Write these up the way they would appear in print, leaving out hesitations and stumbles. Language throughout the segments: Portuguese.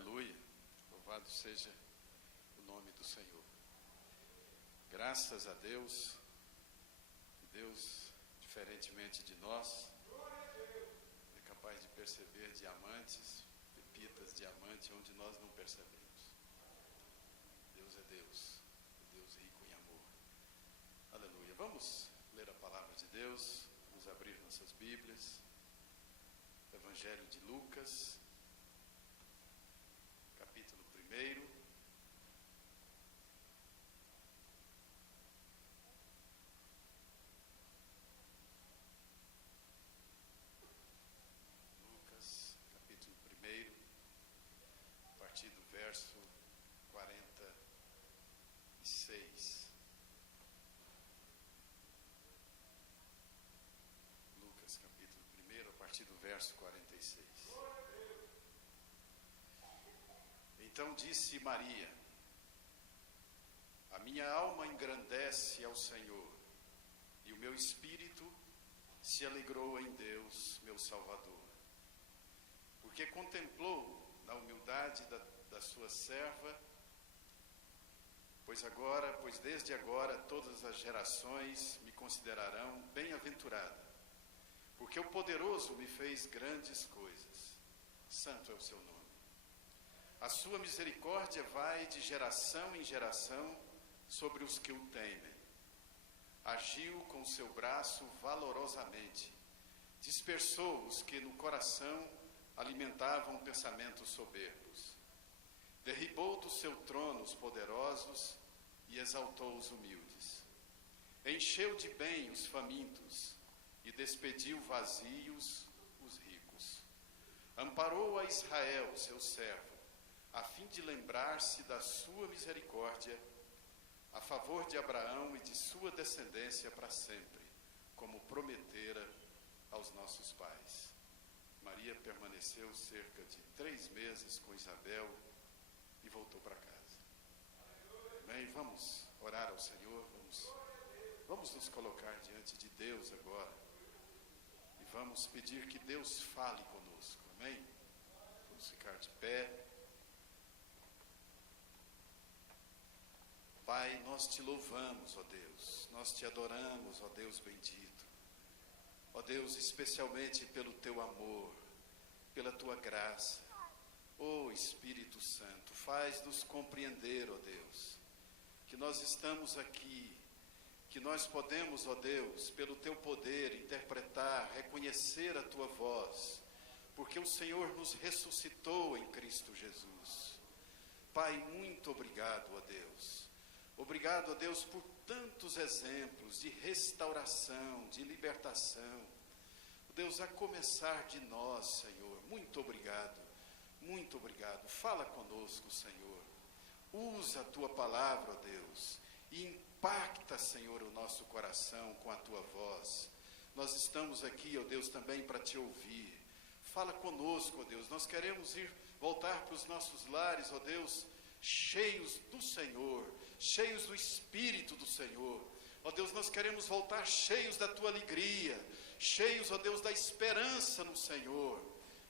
Aleluia, louvado seja o nome do Senhor. Graças a Deus, Deus, diferentemente de nós, é capaz de perceber diamantes, pepitas, diamante, onde nós não percebemos. Deus é Deus, Deus rico em amor. Aleluia. Vamos ler a palavra de Deus, vamos abrir nossas Bíblias. Evangelho de Lucas, capítulo 1. Lucas, capítulo 1, a partir do verso 46. Lucas, capítulo 1, a partir do verso 46. Então disse Maria: a minha alma engrandece ao Senhor, e o meu espírito se alegrou em Deus, meu Salvador, porque contemplou na humildade da sua serva, pois desde agora todas as gerações me considerarão bem-aventurada, porque o poderoso me fez grandes coisas. Santo é o seu nome. A sua misericórdia vai de geração em geração sobre os que o temem. Agiu com seu braço valorosamente, dispersou os que no coração alimentavam pensamentos soberbos. Derribou do seu trono os poderosos e exaltou os humildes. Encheu de bem os famintos e despediu vazios os ricos. Amparou a Israel, seu servo, a fim de lembrar-se da sua misericórdia, a favor de Abraão e de sua descendência para sempre, como prometera aos nossos pais. Maria permaneceu cerca de 3 meses com Isabel e voltou para casa. Amém? Vamos orar ao Senhor, vamos nos colocar diante de Deus agora e vamos pedir que Deus fale conosco. Amém? Vamos ficar de pé. Pai, nós te louvamos, ó Deus, nós te adoramos, ó Deus bendito. Ó Deus, especialmente pelo teu amor, pela tua graça. Ó Espírito Santo, faz-nos compreender, ó Deus, que nós estamos aqui, que nós podemos, ó Deus, pelo teu poder, interpretar, reconhecer a tua voz, porque o Senhor nos ressuscitou em Cristo Jesus. Pai, muito obrigado, ó Deus. Obrigado, ó Deus, por tantos exemplos de restauração, de libertação. Deus, a começar de nós, Senhor, muito obrigado, muito obrigado. Fala conosco, Senhor. Usa a tua palavra, ó Deus, e impacta, Senhor, o nosso coração com a tua voz. Nós estamos aqui, ó Deus, também para te ouvir. Fala conosco, ó Deus. Nós queremos voltar para os nossos lares, ó Deus, cheios do Senhor, cheios do Espírito do Senhor. Ó Deus, nós queremos voltar cheios da tua alegria, cheios, ó Deus, da esperança no Senhor.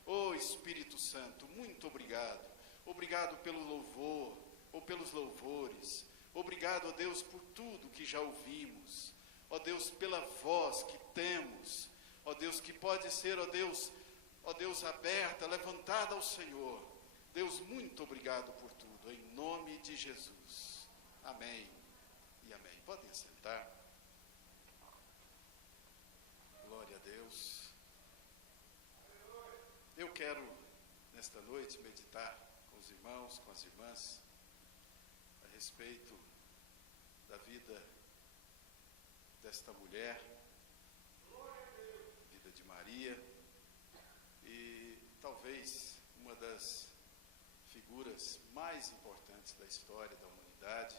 Ó Espírito Santo, muito obrigado. Obrigado pelo louvor, ou pelos louvores. Obrigado, ó Deus, por tudo que já ouvimos. Ó Deus, pela voz que temos. Ó Deus, que pode ser, ó Deus, aberta, levantada ao Senhor. Deus, muito obrigado por tudo, em nome de Jesus. Amém e amém. Podem sentar. Glória a Deus. Eu quero, nesta noite, meditar com os irmãos, com as irmãs, a respeito da vida desta mulher, vida de Maria, e talvez uma das figuras mais importantes da história da humanidade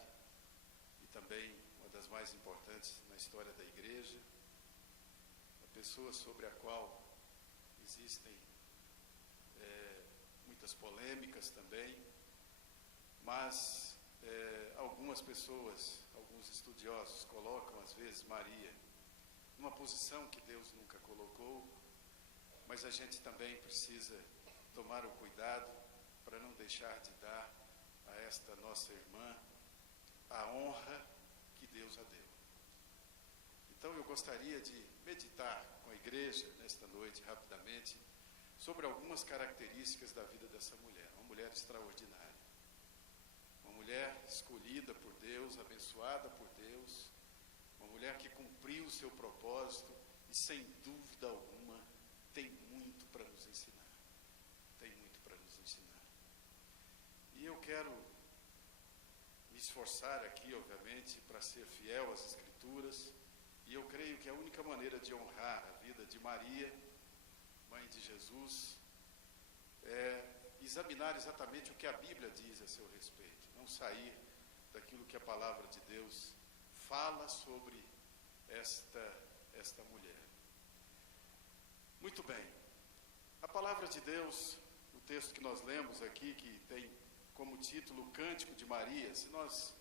e também uma das mais importantes na história da igreja, a pessoa sobre a qual existem muitas polêmicas também, mas algumas pessoas, alguns estudiosos colocam às vezes Maria numa posição que Deus nunca colocou, mas a gente também precisa tomar o cuidado para não deixar deixar de dar a esta nossa irmã a honra que Deus a deu. Então eu gostaria de meditar com a igreja nesta noite, rapidamente, sobre algumas características da vida dessa mulher. Uma mulher extraordinária. Uma mulher escolhida por Deus, abençoada por Deus. Uma mulher que cumpriu o seu propósito e, sem dúvida alguma, tem muito para nos ensinar. Tem muito para nos ensinar. E eu quero me esforçar aqui, obviamente, para ser fiel às Escrituras. E eu creio que a única maneira de honrar a vida de Maria, mãe de Jesus, é examinar exatamente o que a Bíblia diz a seu respeito. Não sair daquilo que a palavra de Deus fala sobre esta mulher. Muito bem. A palavra de Deus, o texto que nós lemos aqui, que tem como título o Cântico de Maria, se nós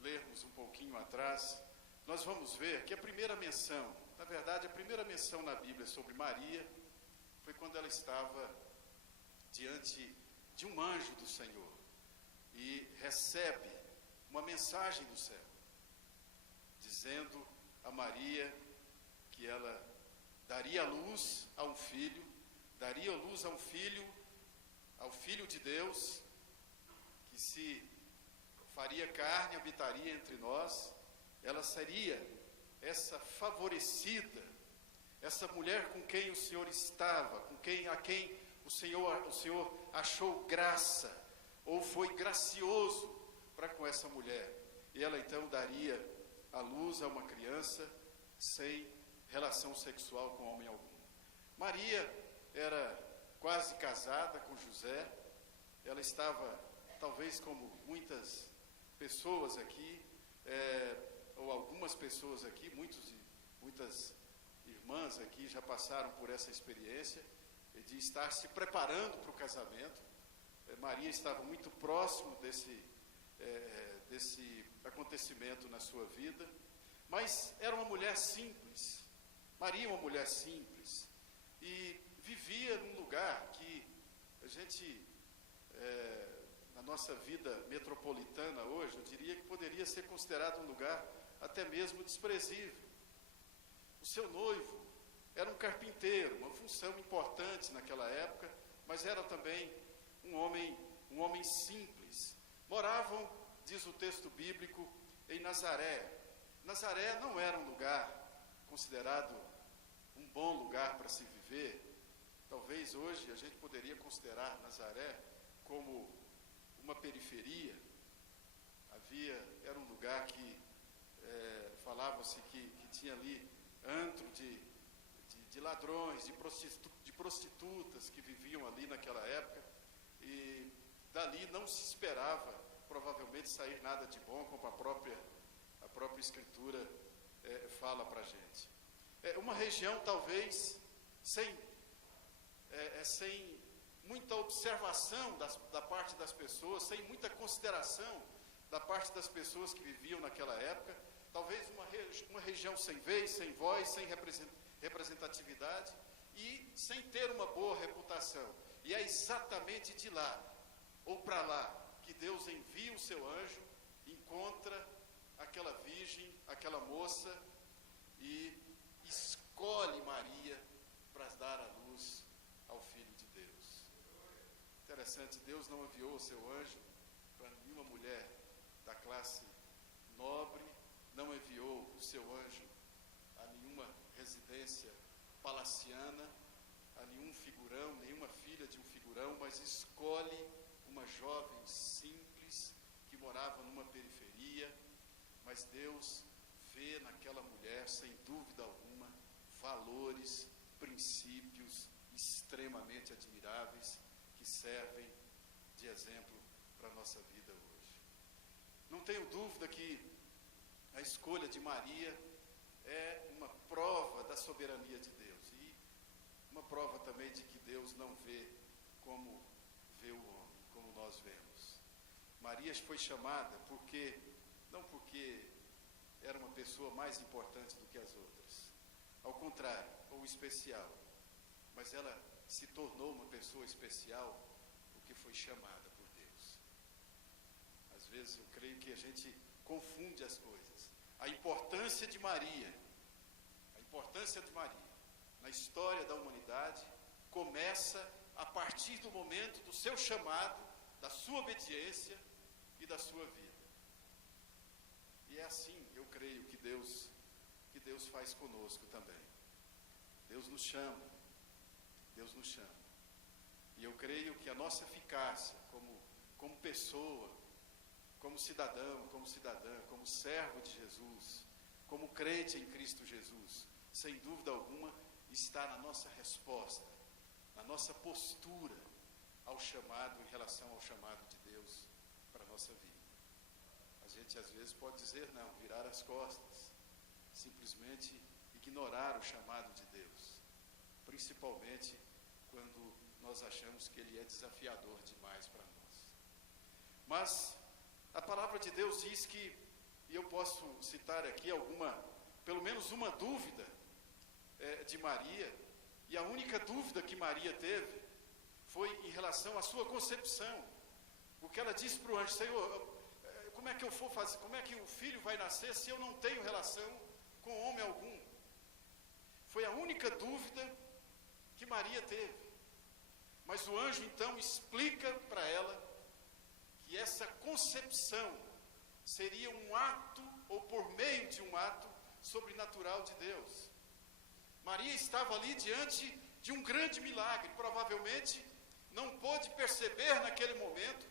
lermos um pouquinho atrás, nós vamos ver que a primeira menção, na verdade, a primeira menção na Bíblia sobre Maria foi quando ela estava diante de um anjo do Senhor e recebe uma mensagem do céu, dizendo a Maria que ela daria luz a um filho, daria luz a um filho, ao Filho de Deus, que se faria carne, habitaria entre nós. Ela seria essa favorecida, essa mulher com quem o Senhor estava, a quem o Senhor achou graça, ou foi gracioso para com essa mulher. E ela então daria a luz a uma criança sem relação sexual com homem algum. Maria era quase casada com José. Ela estava, talvez como muitas pessoas aqui, ou algumas pessoas aqui, muitas irmãs aqui já passaram por essa experiência de estar se preparando para o casamento. Maria estava muito próximo desse acontecimento na sua vida, mas era uma mulher simples. Maria, uma mulher simples, e vivia num lugar que a gente, na nossa vida metropolitana hoje, eu diria que poderia ser considerado um lugar até mesmo desprezível. O seu noivo era um carpinteiro, uma função importante naquela época, mas era também um homem simples. Moravam, diz o texto bíblico, em Nazaré. Nazaré não era um lugar considerado um bom lugar para se viver. Talvez hoje a gente poderia considerar Nazaré como uma periferia. Era um lugar que falava-se que tinha ali antro de ladrões, de prostitutas que viviam ali naquela época, e dali não se esperava provavelmente sair nada de bom, como a própria Escritura fala para a gente. Uma região talvez sem muita observação da parte das pessoas, sem muita consideração da parte das pessoas que viviam naquela época, talvez uma região sem vez, sem voz, sem representatividade e sem ter uma boa reputação. E é exatamente de lá, ou para lá, que Deus envia o seu anjo, encontra aquela virgem, aquela moça, e escolhe Maria para dar a luz ao Filho de Deus. Interessante, Deus não enviou o seu anjo para nenhuma mulher da classe nobre, não enviou o seu anjo a nenhuma residência palaciana, a nenhum figurão, nenhuma filha de um figurão, mas escolhe uma jovem simples que morava numa periferia, mas Deus vê naquela mulher, sem dúvida alguma, valores, princípios extremamente admiráveis que servem de exemplo para a nossa vida hoje. Não tenho dúvida que a escolha de Maria é uma prova da soberania de Deus e uma prova também de que Deus não vê como vê o homem, como nós vemos. Maria foi chamada não porque era uma pessoa mais importante do que as outras, ao contrário, ou especial, mas ela se tornou uma pessoa especial porque foi chamada por vezes eu creio que a gente confunde as coisas. A importância de Maria na história da humanidade começa a partir do momento do seu chamado, da sua obediência e da sua vida. E é assim, eu creio, que Deus faz conosco também. Deus nos chama. E eu creio que a nossa eficácia como pessoa, como cidadão, como cidadã, como servo de Jesus, como crente em Cristo Jesus, sem dúvida alguma, está na nossa resposta, na nossa postura em relação ao chamado de Deus para a nossa vida. A gente às vezes pode dizer não, virar as costas, simplesmente ignorar o chamado de Deus, principalmente quando nós achamos que ele é desafiador demais para nós. Mas a palavra de Deus diz que, e eu posso citar aqui pelo menos uma dúvida de Maria, e a única dúvida que Maria teve foi em relação à sua concepção, porque ela disse para o anjo: Senhor, como é que eu vou fazer, como é que o filho vai nascer se eu não tenho relação com homem algum? Foi a única dúvida que Maria teve. Mas o anjo então explica para ela que essa concepção seria um ato, ou por meio de um ato sobrenatural de Deus. Maria estava ali diante de um grande milagre. Provavelmente não pôde perceber naquele momento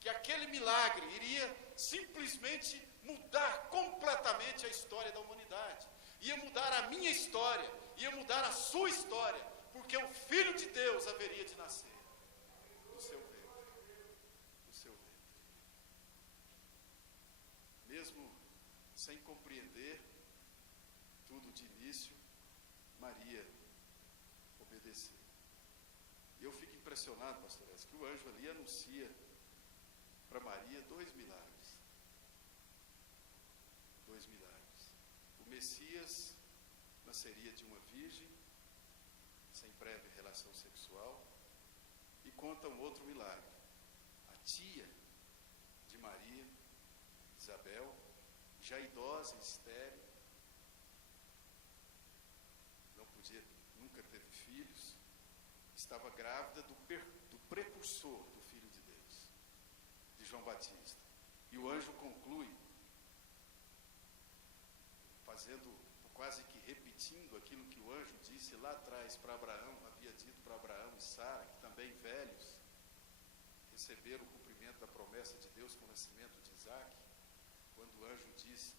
que aquele milagre iria simplesmente mudar completamente a história da humanidade. Ia mudar a minha história, ia mudar a sua história, porque o Filho de Deus haveria de nascer do seu ventre. Mesmo sem compreender tudo de início, Maria obedeceu. E eu fico impressionado, pastor Edson, que o anjo ali anuncia para Maria dois milagres. O Messias nasceria de uma virgem, sem prévia relação sexual, e conta um outro milagre. A tia de Maria, Isabel, já idosa e estéril, nunca teve filhos, estava grávida do precursor do Filho de Deus, de João Batista. E o anjo conclui, quase que repetindo aquilo que o anjo disse lá atrás para Abraão, havia dito para Abraão e Sara, que também velhos receberam o cumprimento da promessa de Deus com o nascimento de Isaac, quando o anjo disse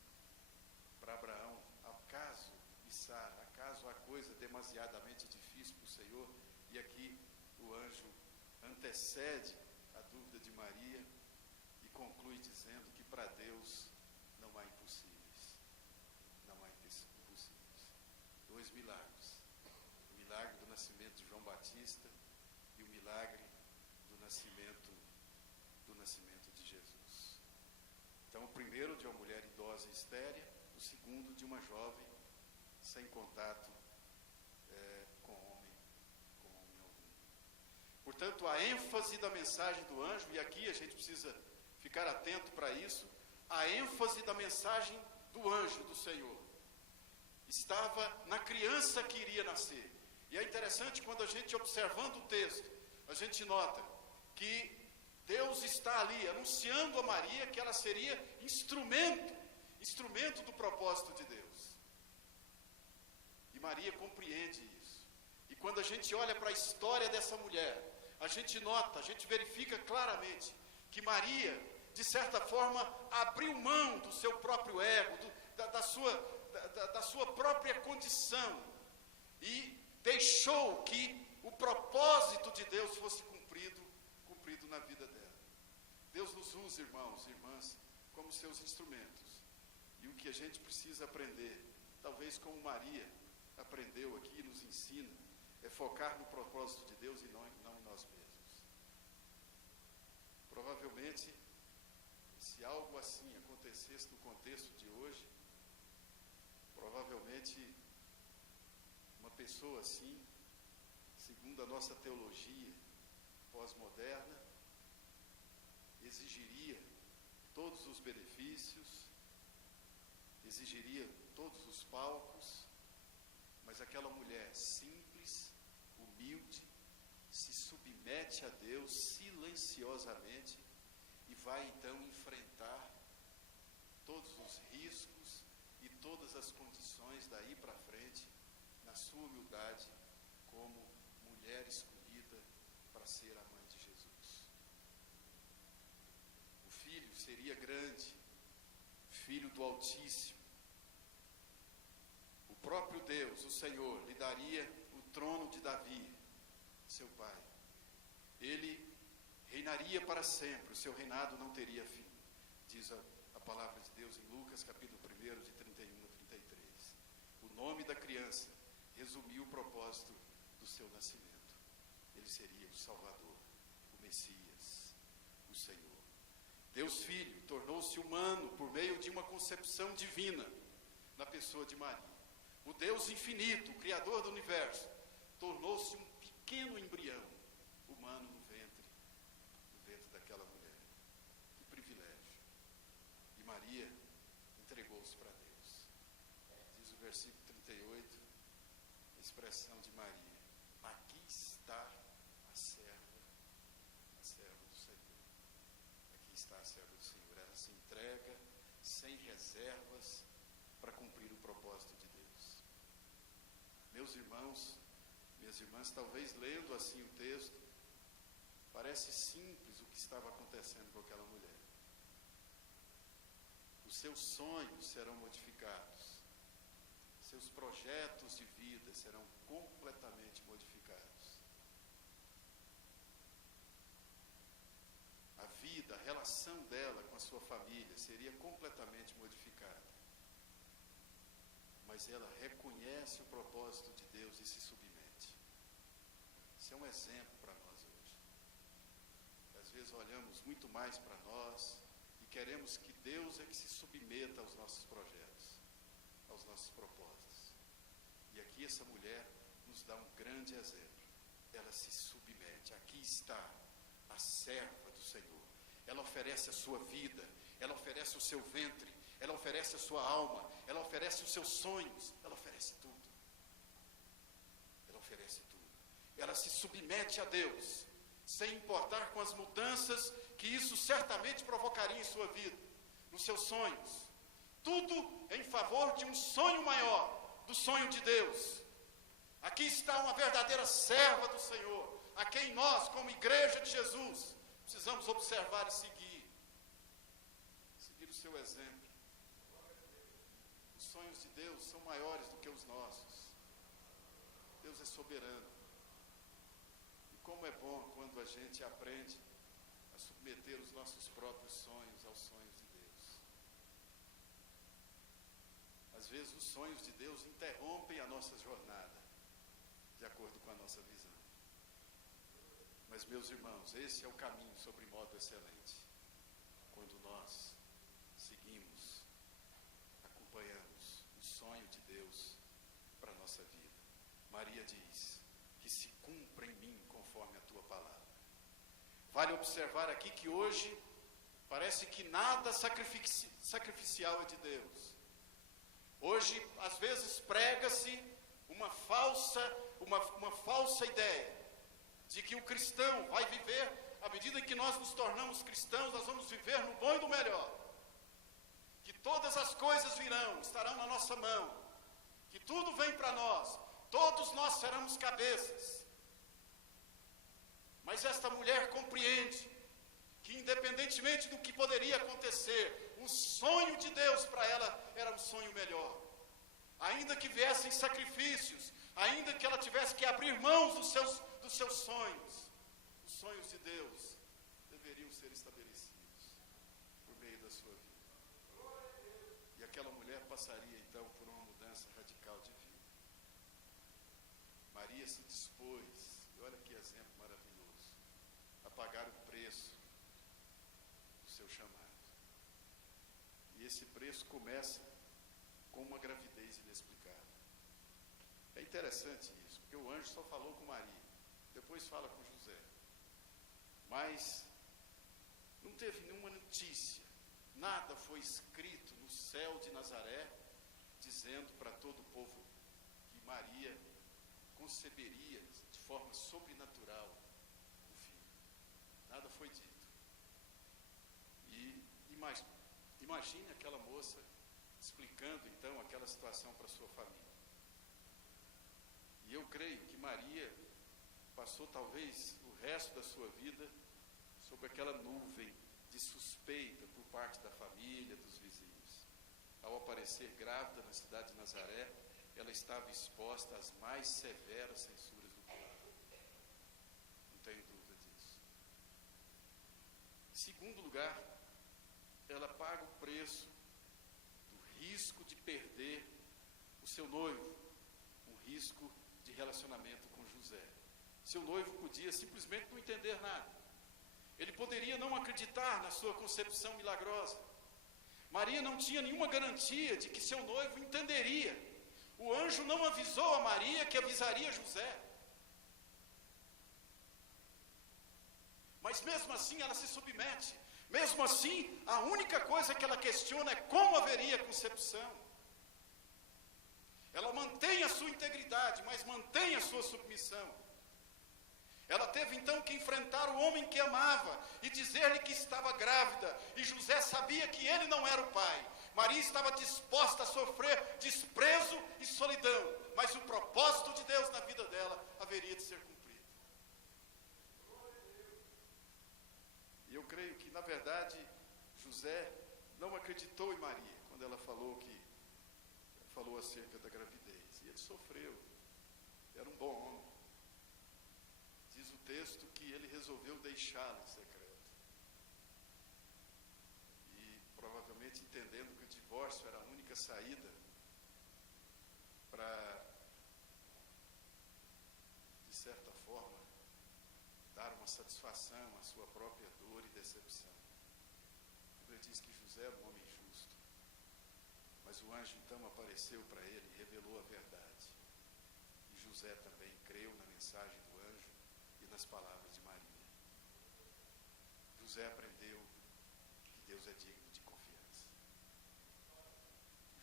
para Abraão: acaso, e Sara, acaso há coisa demasiadamente difícil para o Senhor? E aqui o anjo antecede a dúvida de Maria e conclui dizendo que para Deus não há impossíveis. Dois milagres: o milagre do nascimento de João Batista e o milagre do nascimento de Jesus. Então, o primeiro de uma mulher idosa e estéril, o segundo de uma jovem sem contato com homem algum. Portanto, a ênfase da mensagem do anjo, e aqui a gente precisa ficar atento para isso, a ênfase da mensagem do anjo do Senhor estava na criança que iria nascer. E é interessante quando a gente, observando o texto, a gente nota que Deus está ali anunciando a Maria que ela seria instrumento do propósito de Deus. E Maria compreende isso. E quando a gente olha para a história dessa mulher, a gente nota, a gente verifica claramente que Maria, de certa forma, abriu mão do seu próprio ego, da sua própria condição, e deixou que o propósito de Deus fosse cumprido na vida dela. Deus nos usa, irmãos e irmãs, como seus instrumentos. E o que a gente precisa aprender, talvez como Maria aprendeu aqui e nos ensina, é focar no propósito de Deus e não em nós mesmos. Provavelmente, se algo assim acontecesse no contexto de hoje, provavelmente uma pessoa assim, segundo a nossa teologia pós-moderna, exigiria todos os benefícios, exigiria todos os palcos, mas aquela mulher simples, humilde, se submete a Deus silenciosamente e vai então enfrentar todos os riscos e todas as condições daí para frente, na sua humildade, como mulher escolhida para ser a mãe de Jesus. O filho seria grande, filho do Altíssimo. O próprio Deus, o Senhor, lhe daria o trono de Davi, seu pai. Ele reinaria para sempre, o seu reinado não teria fim. Diz a palavra de Deus em Lucas, capítulo 1, de 31 a 33. O nome da criança resumiu o propósito do seu nascimento. Ele seria o Salvador, o Messias, o Senhor. Deus Filho tornou-se humano por meio de uma concepção divina na pessoa de Maria. O Deus infinito, o Criador do universo, tornou-se um pequeno embrião humano no ventre daquela mulher. Que privilégio. E Maria entregou-se para Deus. Diz o versículo 38, a expressão de Maria: aqui está a serva do Senhor. Aqui está a serva do Senhor. Ela se entrega sem reservas para cumprir o propósito de Deus. Meus irmãos, minhas irmãs, talvez lendo assim o texto, parece simples o que estava acontecendo com aquela mulher. Os seus sonhos serão modificados. Seus projetos de vida serão completamente modificados. A vida, a relação dela com a sua família seria completamente modificada. Mas ela reconhece o propósito de Deus e se submete. Isso é um exemplo para nós hoje. Às vezes olhamos muito mais para nós e queremos que Deus é que se submeta aos nossos projetos, aos nossos propósitos. E aqui essa mulher nos dá um grande exemplo. Ela se submete. Aqui está a serva do Senhor. Ela oferece a sua vida, ela oferece o seu ventre, ela oferece a sua alma, ela oferece os seus sonhos, ela oferece tudo. Ela oferece tudo. Ela se submete a Deus, sem importar com as mudanças que isso certamente provocaria em sua vida, nos seus sonhos. Tudo em favor de um sonho maior, do sonho de Deus. Aqui está uma verdadeira serva do Senhor, a quem nós, como igreja de Jesus, precisamos observar e seguir. Seguir o seu exemplo. Os sonhos de Deus são maiores do que os nossos. Deus é soberano. E como é bom quando a gente aprende a submeter os nossos próprios sonhos aos sonhos de Deus. Às vezes os sonhos de Deus interrompem a nossa jornada, de acordo com a nossa visão. Mas, meus irmãos, esse é o caminho sobre modo excelente. Quando nós seguimos, acompanhamos o sonho de Deus para a nossa vida. Maria diz: que se cumpra em mim conforme a tua palavra. Vale observar aqui que hoje parece que nada sacrificial é de Deus. Hoje, às vezes, prega-se uma falsa ideia de que o cristão vai viver, à medida que nós nos tornamos cristãos, nós vamos viver no bom e no melhor. Que todas as coisas virão, estarão na nossa mão. Que tudo vem para nós. Todos nós seremos cabeças. Mas esta mulher compreende que, independentemente do que poderia acontecer, o sonho de Deus para ela era um sonho melhor. Ainda que viessem sacrifícios, ainda que ela tivesse que abrir mãos dos seus sonhos, os sonhos de Deus deveriam ser estabelecidos por meio da sua vida. E aquela mulher passaria então por uma mudança radical de vida. Maria se dispôs, e olha que exemplo maravilhoso, a pagar o preço do seu chamado. E esse preço começa com uma gravidez inexplicável. É interessante isso, porque o anjo só falou com Maria, depois fala com José. Mas não teve nenhuma notícia nada foi escrito no céu de Nazaré, dizendo para todo o povo que Maria conceberia de forma sobrenatural o filho. Nada foi dito. E imagine aquela moça explicando então aquela situação para sua família. E eu creio que Maria passou talvez o resto da sua vida sob aquela nuvem de suspeita por parte da família, dos vizinhos. Ao aparecer grávida na cidade de Nazaré, ela estava exposta às mais severas censuras do povo. Não tenho dúvida disso. Em segundo lugar, ela paga o preço do risco de perder o seu noivo, um risco de relacionamento com José. Seu noivo podia simplesmente não entender nada. Ele poderia não acreditar na sua concepção milagrosa. Maria não tinha nenhuma garantia de que seu noivo entenderia. O anjo não avisou a Maria que avisaria José. Mas mesmo assim ela se submete. Mesmo assim, a única coisa que ela questiona é como haveria concepção. Ela mantém a sua integridade, mas mantém a sua submissão. Ela teve então que enfrentar o homem que amava e dizer-lhe que estava grávida. E José sabia que ele não era o pai. Maria estava disposta a sofrer desprezo e solidão. Mas o propósito de Deus na vida dela haveria de ser cumprido. E eu creio que, na verdade, José não acreditou em Maria quando ela falou acerca da gravidez. E ele sofreu. Era um bom homem. Diz o texto que ele resolveu deixá-la em secreto. E provavelmente entendendo que o divórcio era a única saída para, de certa forma, dar uma satisfação à sua própria dor e decepção. A Bíblia diz que José era um homem justo. Mas o anjo então apareceu para ele e revelou a verdade. E José também creu na mensagem do anjo e nas palavras de Maria. José aprendeu que Deus é digno de confiança.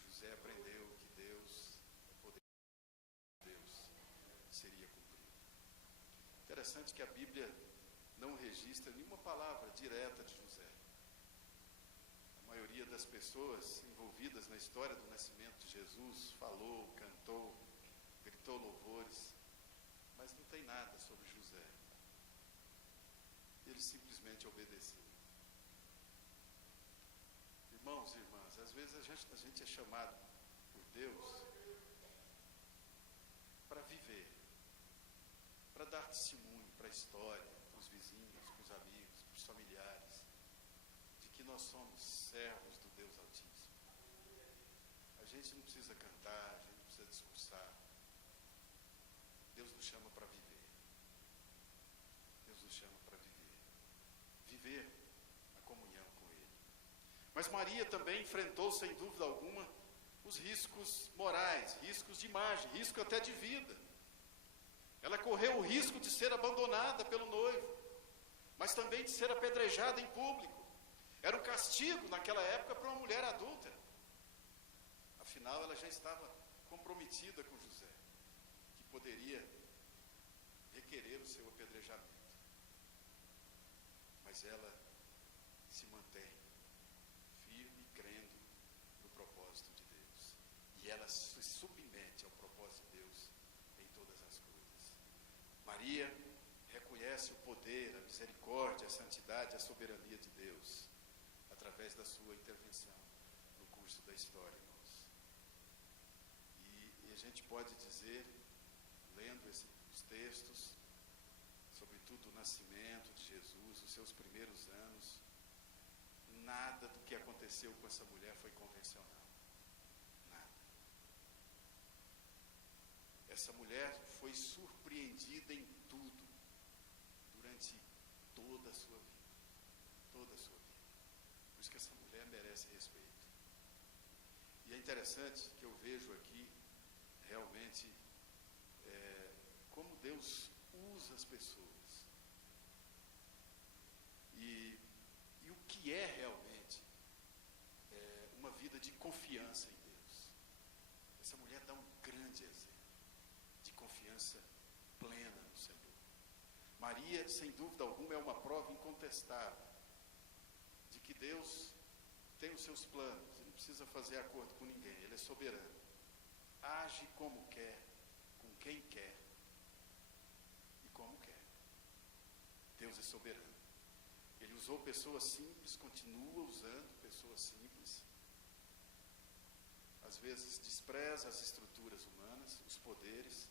José aprendeu que o poder de Deus seria cumprido. Interessante que a Bíblia não registra nenhuma palavra direta de José. A maioria das pessoas envolvidas na história do nascimento de Jesus falou, cantou, gritou louvores, mas não tem nada sobre José. Ele simplesmente obedeceu. Irmãos e irmãs, às vezes a gente é chamado por Deus para viver, para dar testemunho para a história, para os vizinhos, para os amigos, para os familiares, de que nós somos servos do Deus Altíssimo. A gente não precisa cantar, a gente não precisa discursar. Deus nos chama para viver. Deus nos chama para viver. Viver a comunhão com Ele. Mas Maria também enfrentou, sem dúvida alguma, os riscos morais, riscos de imagem, risco até de vida. Ela correu o risco de ser abandonada pelo noivo, mas também de ser apedrejada em público. Era um castigo naquela época para uma mulher adúltera. Afinal, ela já estava comprometida com José, que poderia requerer o seu apedrejamento. Mas ela se mantém firme e crendo no propósito de Deus. E ela se submete ao propósito de Deus em todas as coisas. Maria reconhece o poder, a misericórdia, a santidade, a soberania de Deus, através da sua intervenção no curso da história, irmãos. E a gente pode dizer, lendo os textos, sobretudo o nascimento de Jesus, os seus primeiros anos, nada do que aconteceu com essa mulher foi convencional. Nada. Essa mulher foi surpreendida em tudo, durante toda a sua vida. Toda a sua vida. Por isso que essa mulher merece respeito. E é interessante que eu vejo aqui, realmente, como Deus usa as pessoas. E o que é realmente confiança em Deus. Essa mulher dá um grande exemplo de confiança plena no Senhor. Maria, sem dúvida alguma, é uma prova incontestável de que Deus tem os seus planos. Ele não precisa fazer acordo com ninguém, Ele é soberano. Age como quer, com quem quer e como quer. Deus é soberano. Ele usou pessoas simples, continua usando pessoas simples. Às vezes despreza as estruturas humanas, os poderes,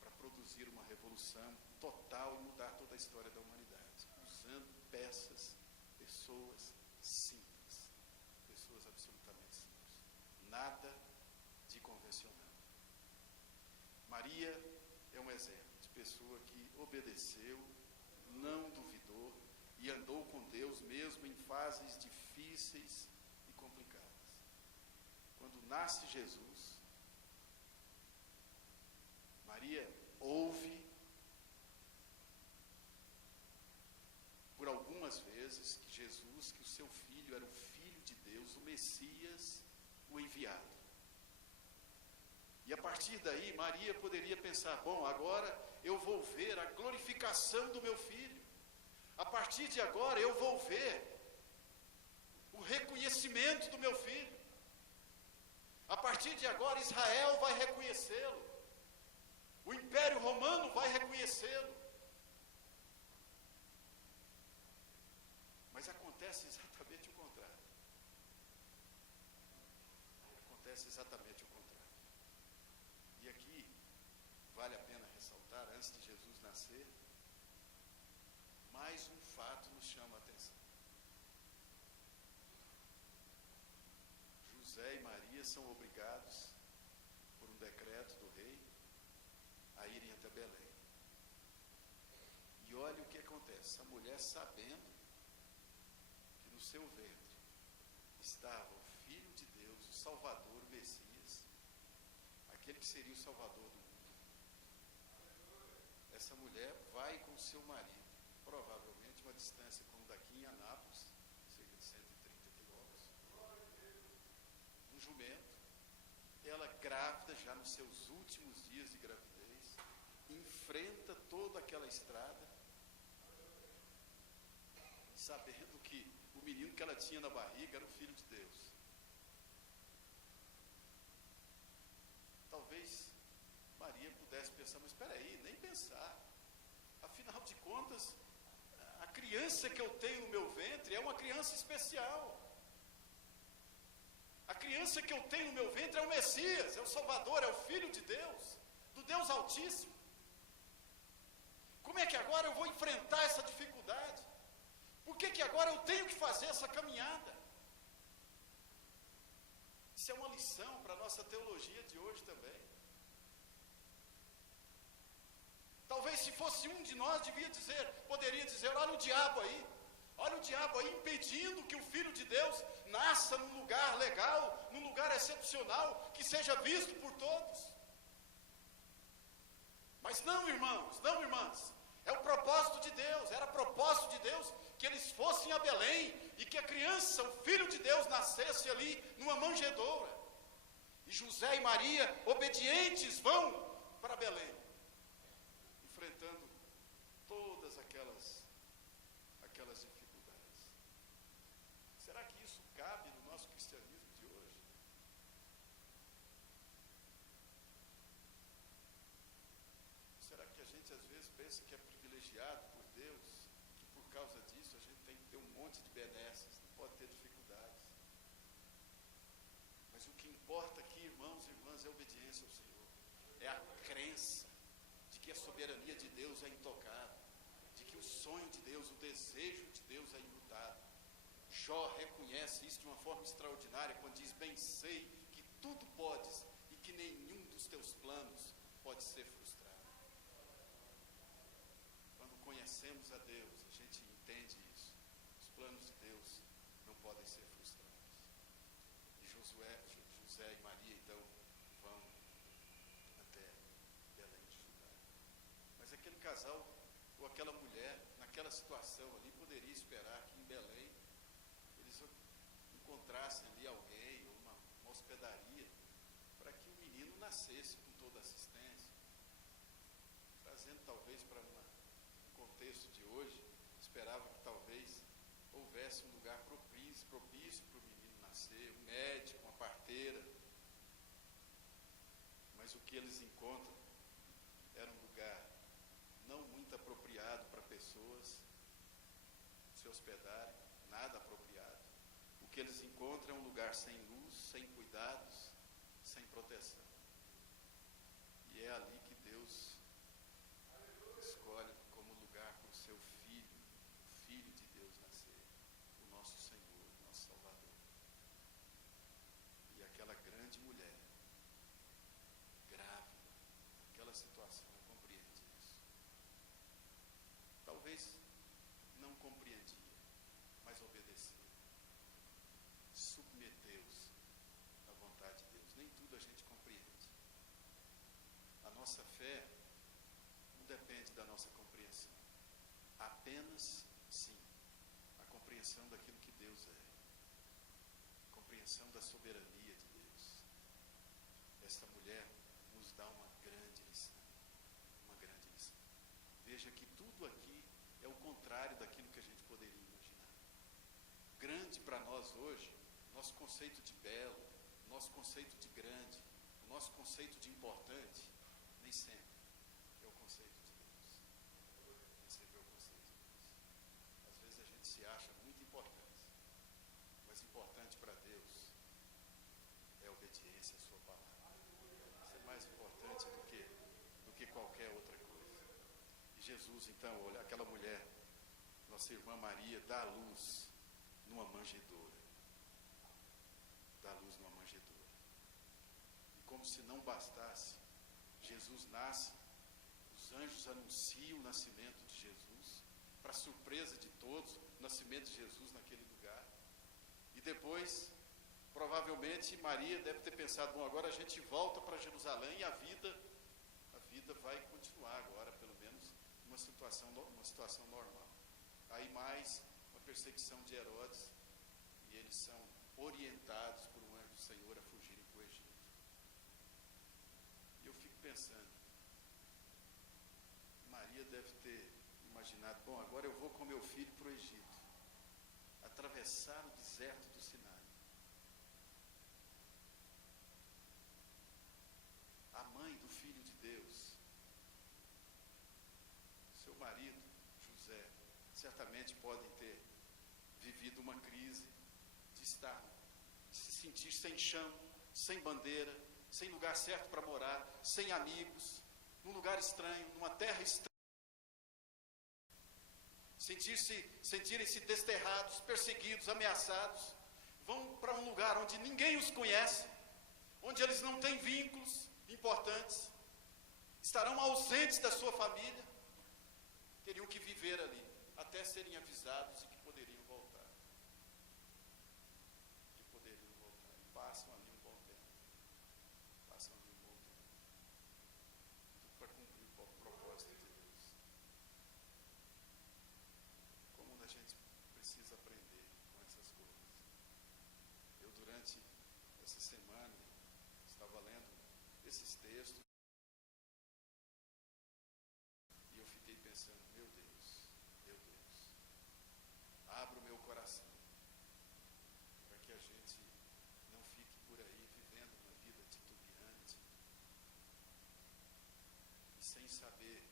para produzir uma revolução total e mudar toda a história da humanidade, usando peças, pessoas simples, pessoas absolutamente simples, nada de convencional. Maria é um exemplo de pessoa que obedeceu, não duvidou e andou com Deus mesmo em fases difíceis e complicadas. Quando nasce Jesus, Maria ouve por algumas vezes que Jesus, que o seu filho era o Filho de Deus, o Messias, o enviado. E a partir daí, Maria poderia pensar, bom, agora eu vou ver a glorificação do meu filho. A partir de agora eu vou ver o reconhecimento do meu filho. A partir de agora Israel vai reconhecê-lo. O Império Romano vai reconhecê-lo. Mas acontece exatamente o contrário. Acontece exatamente o contrário. E aqui vale a pena ressaltar, antes de Jesus nascer, mais um fato nos chama a atenção. José e Maria são obrigados, por um decreto do rei, a irem até Belém. E olha o que acontece. A mulher, sabendo que no seu ventre estava o Filho de Deus, o Salvador, o Messias, aquele que seria o Salvador do mundo. Essa mulher vai com seu marido, provavelmente uma distância como daqui em Anápolis, cerca de 130 quilômetros, um jumento, ela grávida já nos seus últimos dias de gravidez, enfrenta toda aquela estrada, sabendo que o menino que ela tinha na barriga era o Filho de Deus. Talvez Maria pudesse pensar, mas espera aí, nem pensar. Afinal de contas, a criança que eu tenho no meu ventre é uma criança especial. A criança que eu tenho no meu ventre é o Messias, é o Salvador, é o Filho de Deus, do Deus Altíssimo. Como é que agora eu vou enfrentar essa dificuldade? Por que agora eu tenho que fazer essa caminhada? Isso é uma lição para a nossa teologia de hoje também. Talvez se fosse um de nós, poderia dizer, olha o diabo aí impedindo que o Filho de Deus nasça num lugar legal, num lugar excepcional, que seja visto por todos. Mas não, irmãos, não, irmãs, é o propósito de Deus, era propósito de Deus que eles fossem a Belém e que a criança, o Filho de Deus, nascesse ali numa manjedoura. E José e Maria, obedientes, vão para Belém, enfrentando todas aquelas dificuldades. Será que isso cabe no nosso cristianismo de hoje? Será que a gente às vezes pensa que é privilegiado por Deus, que por causa disso a gente tem que ter um monte de benesses, não pode ter dificuldades? Mas o que importa aqui, irmãos e irmãs, é a obediência ao Senhor. É a crença de que a soberania de Deus é intocável, de que o sonho de Deus, o desejo de Deus é imutável. Jó reconhece isso de uma forma extraordinária quando diz, bem sei que tudo podes e que nenhum dos teus planos pode ser frustrado. Quando conhecemos a Deus, a gente entende isso. Os planos de Deus não podem ser frustrados. E José e Maria, então, vão até Belém de Judá. Mas aquele casal, ou aquela mulher, naquela situação ali, poderia esperar que em Belém eles encontrassem ali alguém nascesse com toda assistência, trazendo talvez para um contexto de hoje, esperava que talvez houvesse um lugar propício para o menino nascer, um médico, uma parteira, mas o que eles encontram era um lugar não muito apropriado para pessoas se hospedarem, nada apropriado. O que eles encontram é um lugar sem luz, sem cuidados, sem proteção. E é ali que Deus escolhe como lugar para o seu filho, o Filho de Deus nascer, o nosso Senhor, o nosso Salvador. E aquela grande mulher, grávida, aquela situação, compreende isso. Talvez não compreendia, mas obedeceu. Submeteu-se à vontade de Deus. Nem tudo a gente compreende. A nossa fé não depende da nossa compreensão. Apenas, sim, a compreensão daquilo que Deus é. A compreensão da soberania de Deus. Esta mulher nos dá uma grande lição. Uma grande lição. Veja que tudo aqui é o contrário daquilo que a gente poderia imaginar. Grande para nós hoje, nosso conceito de belo, nosso conceito de grande, o nosso conceito de importante, nem sempre é o conceito de Deus. Nem sempre é o conceito de Deus. Às vezes a gente se acha muito importante, mas importante para Deus é a obediência à sua palavra. Isso é mais importante do que qualquer outra coisa. E Jesus, então, olha, aquela mulher, nossa irmã Maria, dá a luz numa manjedoura. Dá luz numa manjedoura. E como se não bastasse, Jesus nasce, os anjos anunciam o nascimento de Jesus, para surpresa de todos, o nascimento de Jesus naquele lugar. E depois, provavelmente, Maria deve ter pensado, bom, agora a gente volta para Jerusalém e a vida vai continuar agora, pelo menos, uma situação normal. Aí mais uma perseguição de Herodes, e eles são orientados por um anjo do Senhor a fugirem para o Egito. E eu fico pensando, Maria deve ter imaginado, bom, agora eu vou com meu filho para o Egito, atravessar o deserto do Sinai. A mãe do Filho de Deus, seu marido, José, certamente podem ter vivido uma crise de se sentir sem chão, sem bandeira, sem lugar certo para morar, sem amigos, num lugar estranho, numa terra estranha. Sentirem-se desterrados, perseguidos, ameaçados. Vão para um lugar onde ninguém os conhece, onde eles não têm vínculos importantes, estarão ausentes da sua família, teriam que viver ali, até serem avisados de que poderiam voltar. E passam ali um bom tempo. Tudo para cumprir o propósito de Deus. Como a gente precisa aprender com essas coisas. Eu, durante essa semana, estava lendo esses textos e eu fiquei pensando, meu Deus, abra o meu coração para que a gente não fique por aí vivendo uma vida titubeante e sem saber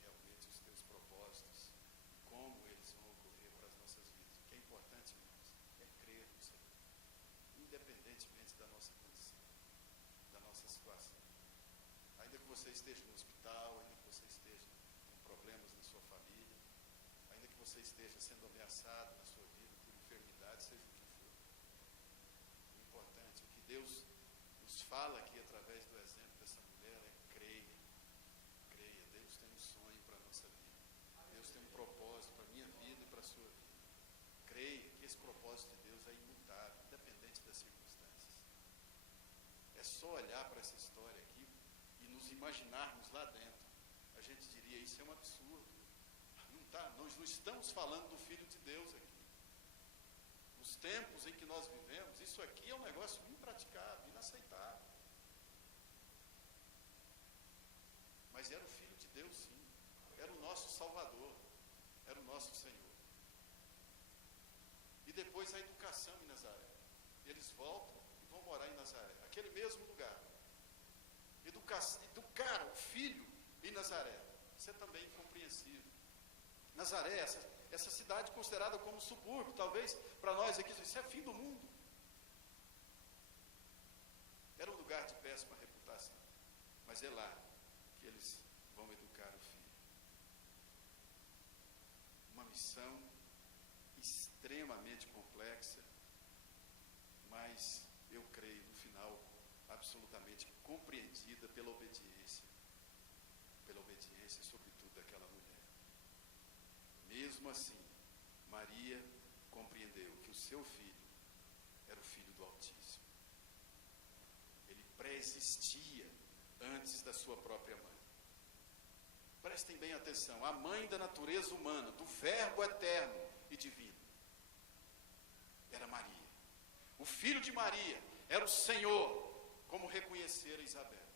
realmente os teus propósitos e como eles vão ocorrer para as nossas vidas. O que é importante, irmãos, é crer no Senhor, independentemente da nossa condição, da nossa situação. Ainda que você esteja no hospital, ainda que você esteja com problemas na sua família, ainda que você esteja sendo ameaçado na sua vida por enfermidade, seja o que for. O importante, o que Deus nos fala aqui através do exemplo dessa mulher é creia. Deus tem um sonho para a nossa vida. Deus tem um propósito para a minha vida e para a sua vida. Creia que esse propósito de Deus é imutável, independente das circunstâncias. É só olhar para essa história aqui e nos imaginarmos lá dentro. A gente diria, isso é um absurdo. Nós não estamos falando do Filho de Deus aqui. Nos tempos em que nós vivemos, isso aqui é um negócio impraticável, inaceitável. mas era o Filho de Deus, sim. Era o nosso Salvador, era o nosso Senhor. E depois a educação em Nazaré. Eles voltam e vão morar em Nazaré, aquele mesmo lugar. Educar o filho em Nazaré, isso é também incompreensível. Nazaré, essa cidade considerada como subúrbio, talvez para nós aqui, isso é fim do mundo. Era um lugar de péssima reputação, mas é lá que eles vão educar o filho. Uma missão extremamente complexa, mas eu creio, no final, absolutamente compreendida pela obediência, sobretudo, daquela mulher. Mesmo assim, Maria compreendeu que o seu filho era o Filho do Altíssimo. Ele pré-existia antes da sua própria mãe. Prestem bem atenção, a mãe da natureza humana, do Verbo eterno e divino, era Maria. O filho de Maria era o Senhor, como reconhecera Isabel.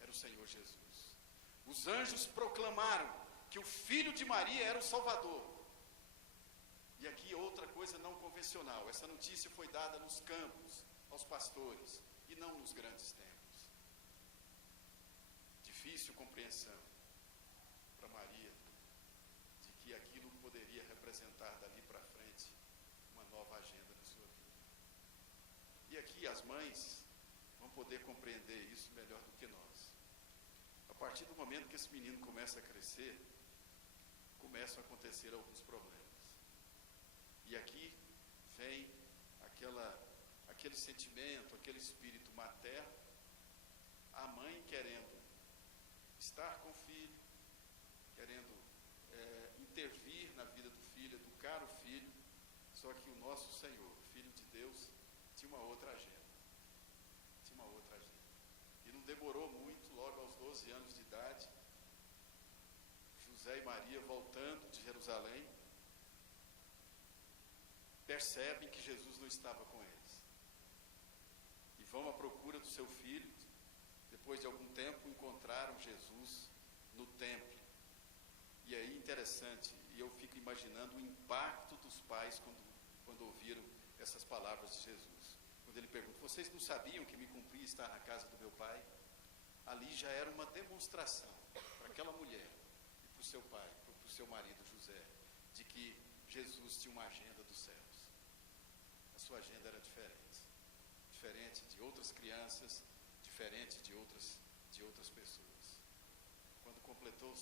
Era o Senhor Jesus. Os anjos proclamaram que o filho de Maria era o Salvador. E aqui outra coisa não convencional. Essa notícia foi dada nos campos, aos pastores, e não nos grandes templos. Difícil compreensão para Maria de que aquilo poderia representar dali para frente uma nova agenda na sua vida. E aqui as mães vão poder compreender isso melhor do que nós. A partir do momento que esse menino começa a crescer, começam a acontecer alguns problemas. E aqui vem aquele sentimento, aquele espírito materno, a mãe querendo estar com o filho, querendo intervir na vida do filho, educar o filho, só que o nosso Senhor, o Filho de Deus, tinha uma outra agenda. E não demorou muito, logo aos 12 anos de idade, José e Maria, voltando de Jerusalém, percebem que Jesus não estava com eles. E vão à procura do seu filho. Depois de algum tempo, encontraram Jesus no templo. E aí, interessante, e eu fico imaginando o impacto dos pais quando ouviram essas palavras de Jesus. Quando ele pergunta, vocês não sabiam que me cumpria estar na casa do meu pai? Ali já era uma demonstração para aquela mulher e para o seu pai, para o seu marido José, de que Jesus tinha uma agenda dos céus. A sua agenda era diferente de outras crianças, diferente de outras pessoas. Quando completou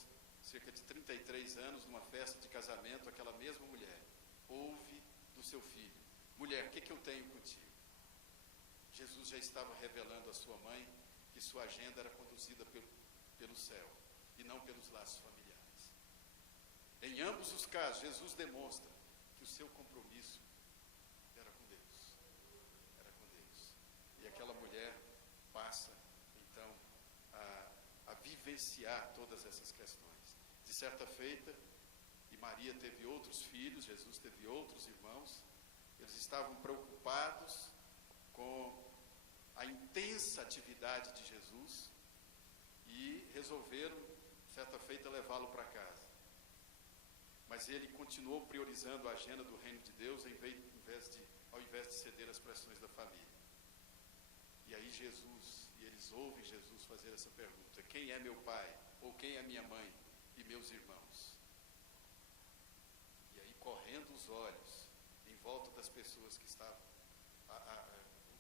cerca de 33 anos, numa festa de casamento, aquela mesma mulher ouve do seu filho, mulher, o que eu tenho contigo? Jesus já estava revelando à sua mãe que sua agenda era conduzida pelo céu e não pelos laços familiares. Em ambos os casos, Jesus demonstra que o seu compromisso era com Deus. E aquela mulher passa, então, a vivenciar todas essas questões. De certa feita, e Maria teve outros filhos, Jesus teve outros irmãos, eles estavam preocupados com a intensa atividade de Jesus e resolveram, certa feita, levá-lo para casa. Mas ele continuou priorizando a agenda do reino de Deus ao invés de ceder às pressões da família. E aí eles ouvem Jesus fazer essa pergunta, quem é meu pai? Ou quem é minha mãe e meus irmãos? E aí, correndo os olhos em volta das pessoas que estavam,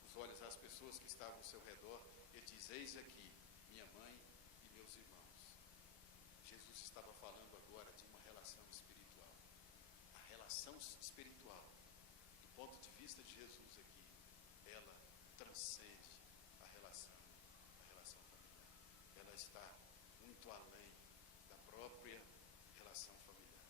os olhos às pessoas que estavam ao seu redor, ele diz, eis aqui minha mãe e meus irmãos. Jesus estava falando agora de uma relação espiritual. A relação espiritual, do ponto de vista de Jesus aqui, ela transcende a relação familiar. Ela está muito além da própria relação familiar.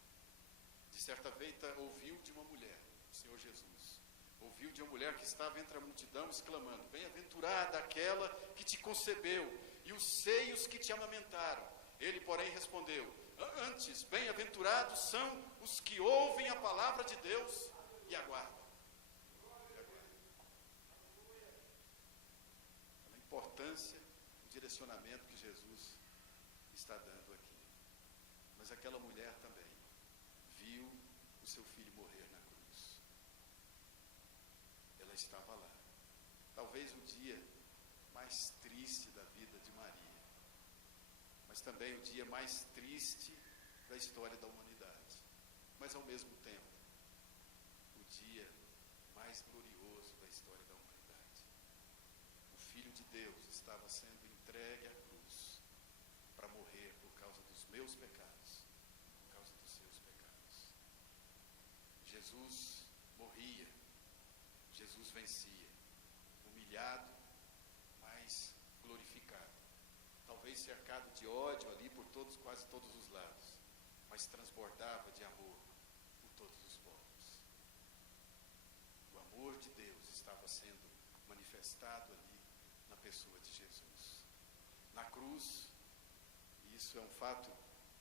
De certa feita, ouviu de uma mulher, o Senhor Jesus, ouviu de uma mulher que estava entre a multidão exclamando, bem-aventurada aquela que te concebeu e os seios que te amamentaram. Ele, porém, respondeu, antes, bem-aventurados são os que ouvem a palavra de Deus e aguardam. A importância, o direcionamento que Jesus está dando aqui. Mas aquela mulher também viu o seu filho morrer na cruz. Ela estava lá. Talvez o dia mais triste da vida de Maria, mas também o dia mais triste da história da humanidade. Mas ao mesmo tempo, o dia mais glorioso da história da humanidade. O Filho de Deus estava sendo entregue à cruz para morrer por causa dos meus pecados, por causa dos seus pecados. Jesus morria, Jesus vencia, humilhado, mas glorificado. Talvez cercado de ódio ali por todos, quase todos os lados, mas transbordava de amor por todos os povos. O amor de Deus estava sendo manifestado ali na pessoa de Jesus. Na cruz, e isso é um fato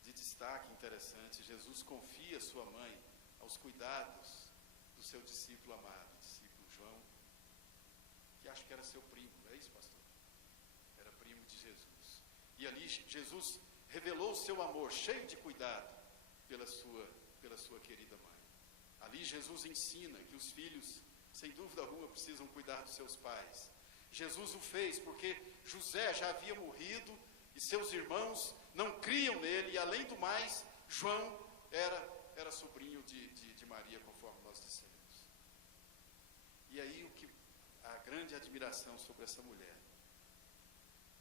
de destaque interessante, Jesus confia sua mãe aos cuidados do seu discípulo amado, discípulo João, que acho que era seu primo, não é isso, pastor? Era primo de Jesus. E ali Jesus revelou o seu amor, cheio de cuidado, pela sua querida mãe. Ali Jesus ensina que os filhos, sem dúvida alguma, precisam cuidar dos seus pais. Jesus o fez porque José já havia morrido e seus irmãos não criam nele, e além do mais, João era sobrinho de Maria, conforme nós dissemos. E aí a grande admiração sobre essa mulher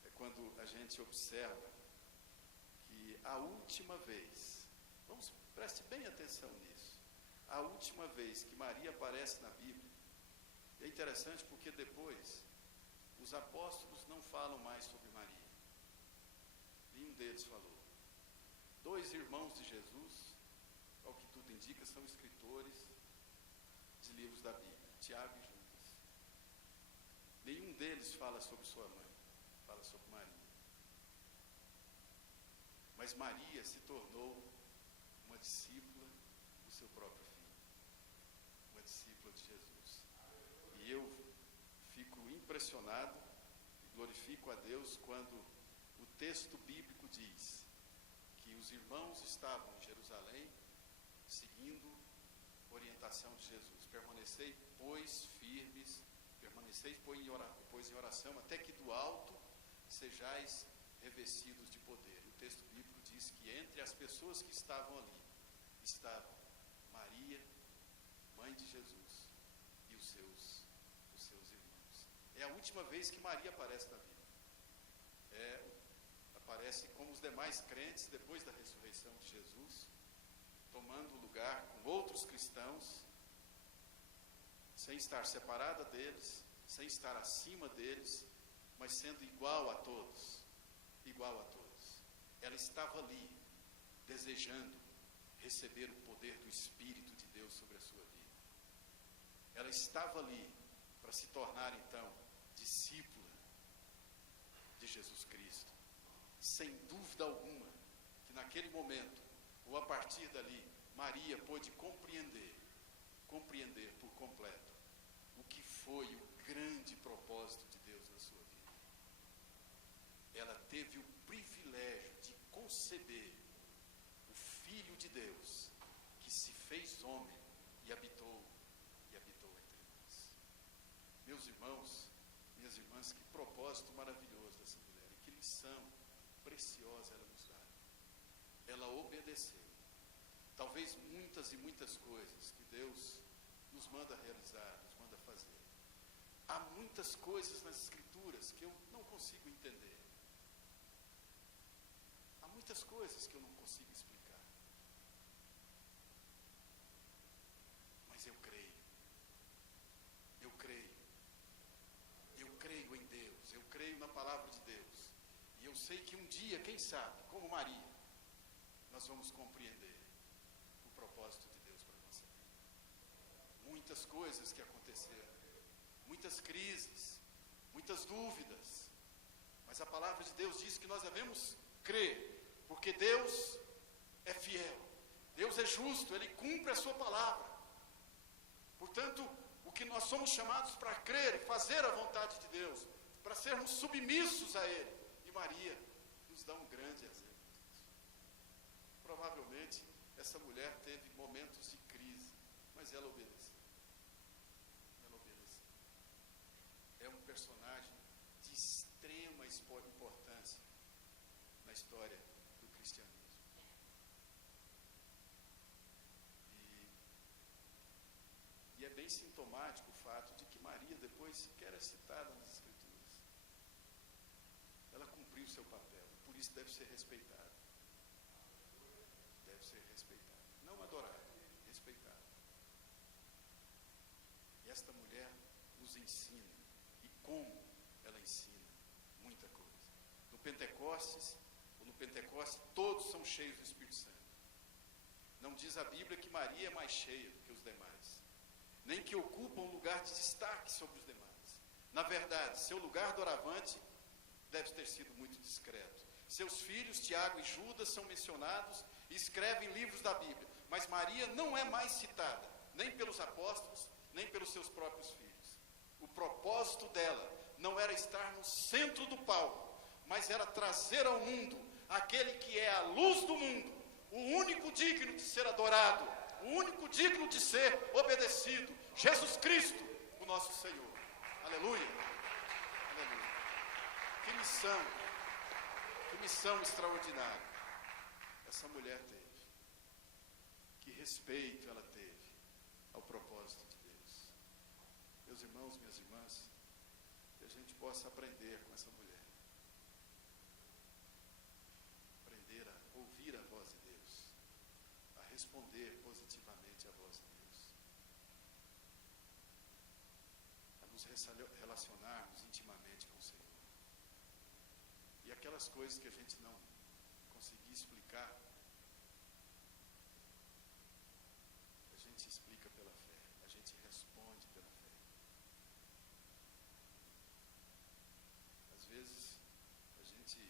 é quando a gente observa que a última vez, preste bem atenção nisso, a última vez que Maria aparece na Bíblia, é interessante porque depois os apóstolos não falam mais sobre Maria. Nenhum deles falou. 2 irmãos de Jesus, ao que tudo indica, são escritores de livros da Bíblia, Tiago e Judas. Nenhum deles fala sobre sua mãe, fala sobre Maria. Mas Maria se tornou uma discípula do seu próprio filho, uma discípula de Jesus. E eu fico impressionado e glorifico a Deus quando o texto bíblico diz que os irmãos estavam em Jerusalém seguindo a orientação de Jesus. Permanecei, pois, firmes, permaneceis, pois, em oração, até que do alto sejais revestidos de poder. O texto bíblico diz que entre as pessoas que estavam ali, estavam Maria, mãe de Jesus, e os seus irmãos. É a última vez que Maria aparece na Bíblia. Aparece como os demais crentes depois da ressurreição de Jesus, tomando lugar com outros cristãos, sem estar separada deles, sem estar acima deles, mas sendo igual a todos. Igual a todos. Ela estava ali, desejando receber o poder do Espírito de Deus sobre a sua vida. Ela estava ali para se tornar, então, discípula de Jesus Cristo. Sem dúvida alguma, que naquele momento, ou a partir dali, Maria pôde compreender por completo o que foi o grande propósito de Deus na sua vida. Ela teve o privilégio de conceber o Filho de Deus, que se fez homem e habitou entre nós. Meus irmãos, minhas irmãs, que propósito maravilhoso dessa mulher, e que lição preciosa ela nos dá. Ela obedeceu. Talvez muitas e muitas coisas que Deus nos manda realizar, nos manda fazer. Há muitas coisas nas Escrituras que eu não consigo entender. Há muitas coisas que eu não consigo explicar. Mas eu creio. Eu creio. Eu creio em Deus. Eu creio na palavra de Deus. E eu sei que um dia, quem sabe, como Maria, nós vamos compreender o propósito de Deus para a nossa vida. Muitas coisas que aconteceram, muitas crises, muitas dúvidas, mas a palavra de Deus diz que nós devemos crer, porque Deus é fiel, Deus é justo, Ele cumpre a sua palavra. Portanto, o que nós somos chamados para crer e fazer a vontade de Deus, para sermos submissos a Ele, e Maria nos dá um grande exemplo. provavelmente essa mulher teve momentos de crise, mas ela obedeceu. Ela obedeceu. É um personagem de extrema importância na história do cristianismo. E é bem sintomático o fato de que Maria depois sequer é citada nas Escrituras. Ela cumpriu seu papel, por isso deve ser respeitada. Deve ser respeitada. Não adorada, respeitada. E esta mulher nos ensina, e como ela ensina muita coisa. No Pentecoste, todos são cheios do Espírito Santo. Não diz a Bíblia que Maria é mais cheia do que os demais, nem que ocupa um lugar de destaque sobre os demais. Na verdade, seu lugar doravante deve ter sido muito discreto. Seus filhos, Tiago e Judas, são mencionados e escrevem livros da Bíblia, mas Maria não é mais citada, nem pelos apóstolos, nem pelos seus próprios filhos. O propósito dela não era estar no centro do palco, mas era trazer ao mundo aquele que é a luz do mundo, o único digno de ser adorado, o único digno de ser obedecido, Jesus Cristo, o nosso Senhor. Aleluia. Aleluia. Que missão extraordinária essa mulher teve. Que respeito ela teve ao propósito de Deus. Meus irmãos, minhas irmãs, que a gente possa aprender com essa mulher. Aprender a ouvir a voz de Deus, a responder positivamente à voz de Deus, a nos relacionarmos intimamente com o Senhor. E aquelas coisas que a gente não conseguir explicar, a gente explica pela fé, a gente responde pela fé. Às vezes, a gente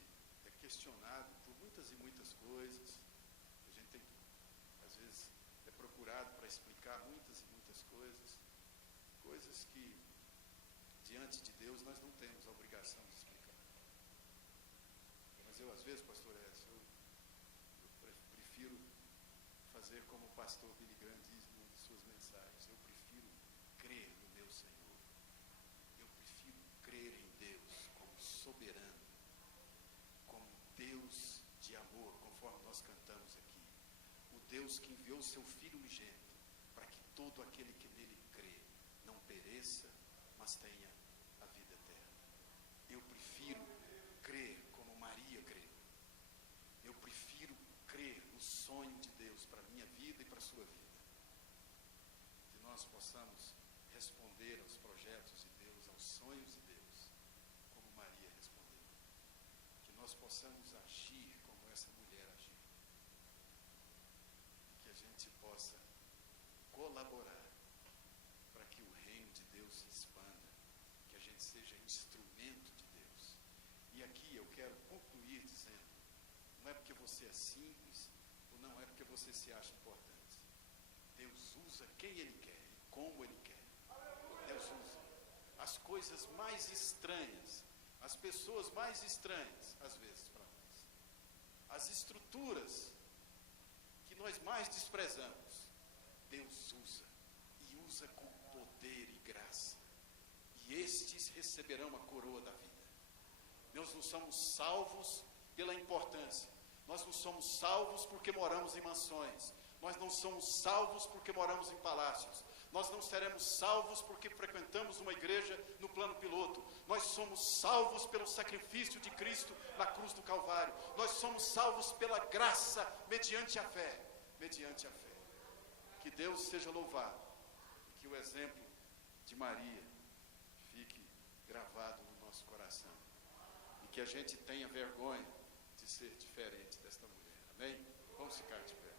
é questionado por muitas e muitas coisas, a gente tem, às vezes, é procurado para explicar muitas e muitas coisas, coisas que, diante de Deus, nós não temos a obrigação de explicar. Mas eu, às vezes, pastor Edson, eu prefiro fazer como o pastor Billy Graham diz em uma de suas mensagens: eu prefiro crer no meu Senhor, eu prefiro crer em Deus como soberano, como Deus de amor, conforme nós cantamos aqui, o Deus que enviou seu Filho unigênito, para que todo aquele que nele crê não pereça, mas tenha a vida eterna. Eu prefiro crer como Maria creu. Eu prefiro crer no sonho de Deus para a minha vida e para a sua vida. Que nós possamos responder aos projetos de Deus, aos sonhos de Deus, como Maria respondeu. Que nós possamos agir como essa mulher agiu. E que a gente possa colaborar para que o reino de Deus se expanda, que a gente seja instrumento de Deus. E aqui eu quero concluir dizendo, não é porque você é simples, ou não é porque você se acha importante. Deus usa quem Ele quer e como Ele quer. Deus usa as coisas mais estranhas, as pessoas mais estranhas, às vezes, para nós. As estruturas que nós mais desprezamos, Deus usa, e usa com poder e graça. E estes receberão a coroa da vida. Nós não somos salvos pela importância. Nós não somos salvos porque moramos em mansões. Nós não somos salvos porque moramos em palácios. Nós não seremos salvos porque frequentamos uma igreja no plano piloto. Nós somos salvos pelo sacrifício de Cristo na cruz do Calvário. Nós somos salvos pela graça mediante a fé. Mediante a fé. Que Deus seja louvado. E que o exemplo de Maria fique gravado no nosso coração. E que a gente tenha vergonha de ser diferente desta mulher. Amém? Vamos ficar de pé.